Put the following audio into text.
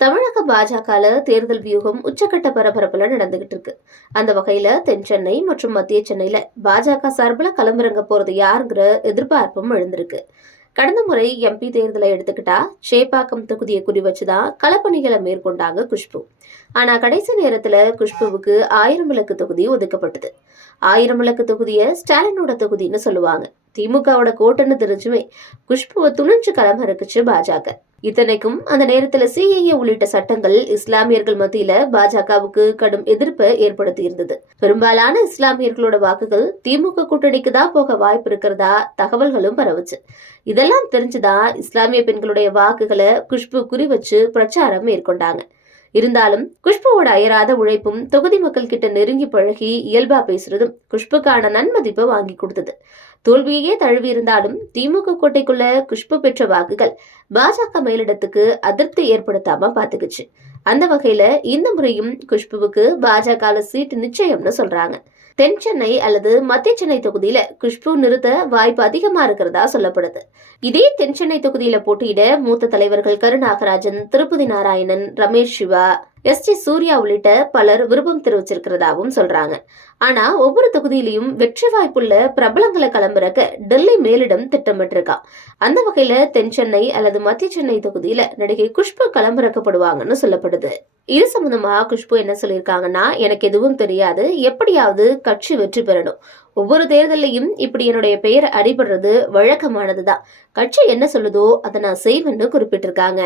தமிழக பாஜகல தேர்தல் வியூகம் உச்சக்கட்ட பரபரப்புல நடந்துகிட்டு இருக்கு. அந்த வகையில தென் சென்னை மற்றும் மத்திய சென்னையில பாஜக சார்பில் களமிறங்க போறது யாருங்கிற எதிர்பார்ப்பும் எழுந்திருக்கு. கடந்த முறை எம்பி தேர்தலை எடுத்துக்கிட்டா சேப்பாக்கம் தொகுதியை குறி வச்சுதான் களப்பணிகளை மேற்கொண்டாங்க குஷ்பு. ஆனா கடைசி நேரத்துல குஷ்புவுக்கு ஆயிரம் விளக்கு தொகுதி ஒதுக்கப்பட்டது. ஆயிரம் விளக்கு தொகுதியை ஸ்டாலினோட தொகுதின்னு சொல்லுவாங்க. திமுகவோட கோட்டைன்னு தெரிஞ்சுமே குஷ்புவை துணிஞ்சு களமிறக்குச்சு பாஜக. இத்தனைக்கும் அந்த நேரத்துல சிஏஏ உள்ளிட்ட சட்டங்கள் இஸ்லாமியர்கள் மத்தியில பாஜகவுக்கு கடும் எதிர்ப்பை ஏற்படுத்தி இருந்தது பெரும்பாலான இஸ்லாமியர்களோட வாக்குகள் திமுக கூட்டணிக்கு தான் போக வாய்ப்பு இருக்கிறதா தகவல்களும் பரவுச்சு. இதெல்லாம் தெரிஞ்சுதான் இஸ்லாமிய பெண்களுடைய வாக்குகளை குஷ்பு குறி வச்சு பிரச்சாரம் மேற்கொண்டாங்க. இருந்தாலும் குஷ்புவோட அயராத உழைப்பும் தொகுதி மக்கள் கிட்ட நெருங்கி பழகி இயல்பா பேசுறதும் குஷ்புக்கான நன்மதிப்பை வாங்கி கொடுத்தது. தோல்வியே தழுவி இருந்தாலும் திமுக கோட்டைக்குள்ள குஷ்பு பெற்ற வாக்குகள் பாஜக மேலிடத்துக்கு அதிருப்தி ஏற்படுத்தாம பாத்துக்குச்சு. அந்த வகையில இந்த முறையும் குஷ்புவுக்கு பாஜக சீட் நிச்சயம்னு சொல்றாங்க. தென் சென்னை அல்லது மத்திய சென்னை தொகுதியில குஷ்பு நிறுத்த வாய்ப்பு அதிகமா இருக்கிறதா சொல்லப்படுது. இதே தென் சென்னை தொகுதியில போட்டியிட மூத்த தலைவர்கள் கருநாகராஜன் திருப்பதி நாராயணன் ரமேஷ் சிவா எஸ் டி சூர்யா உள்ளிட்ட பலர் விருப்பம் தெரிவிச்சிருக்கிறதாகவும் சொல்றாங்க. ஆனா ஒவ்வொரு தொகுதியிலையும் வெற்றி வாய்ப்புள்ள பிரபலங்களை கிளம்புறக்க டெல்லி மேலிடம் திட்டமிட்டிருக்கா அந்த வகையில தென் சென்னை அல்லது மத்திய சென்னை தொகுதியில நடிகை குஷ்பு களமிறக்கப்படுவாங்கன்னு சொல்லப்படுது. இது சம்பந்தமா குஷ்பு என்ன சொல்லியிருக்காங்கன்னா எனக்கு எதுவும் தெரியாது. எப்படியாவது கட்சி வெற்றி பெறணும். ஒவ்வொரு தேர்தலையும் இப்படி என்னுடைய பெயர் அடிபடுறது வழக்கமானதுதான். கட்சி என்ன சொல்லுதோ அதை நான் செய்வேன்னு குறிப்பிட்டிருக்காங்க.